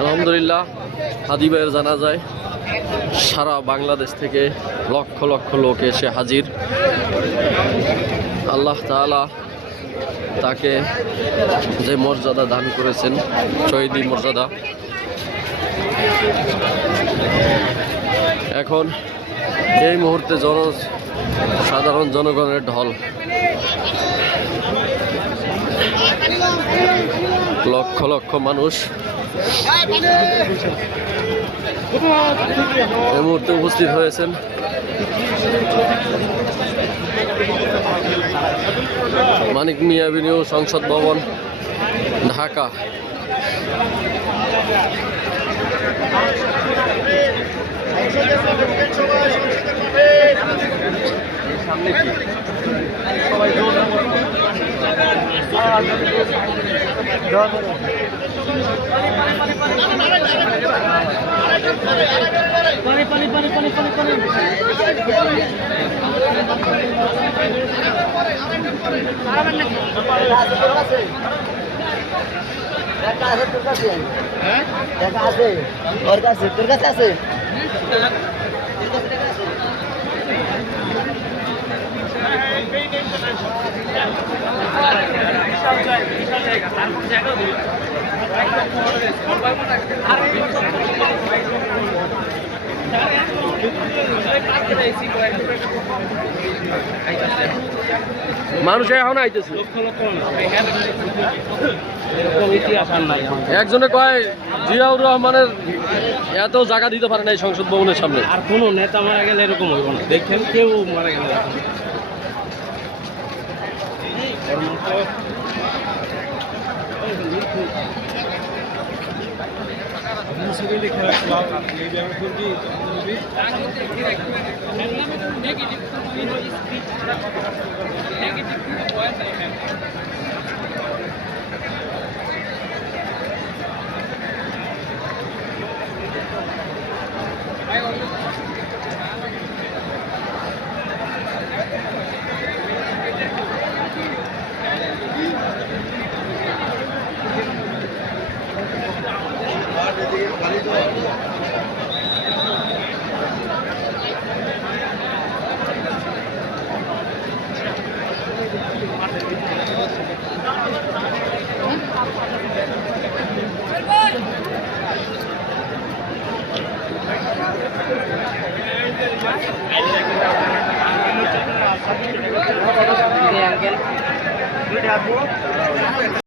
আলহামদুলিল্লাহ হাদি ভাইয়ের জানাজায় সারা বাংলাদেশ থেকে লক্ষ লক্ষ লোক এসে হাজির। আল্লাহ তাআলা তাকে যে মর্যাদা দান করেছেন, শহীদি মর্যাদা, এখন এই মুহূর্তে সাধারণ জনগণের ঢল, লক্ষ লক্ষ মানুষ এই মুহূর্তে উপস্থিত হয়েছেন। মানিক মিয়া এভিনিউ, সংসদ ভবন, ঢাকা। মানুষ এখন আইতেছে, একজনে কয় জিয়াউর রহমানের এত জায়গা দিতে পারে না এই সংসদ ভবনের সামনে। আর কোন নেতা মারা গেলে এরকম হইব না, দেখেন কেউ মারা গেলে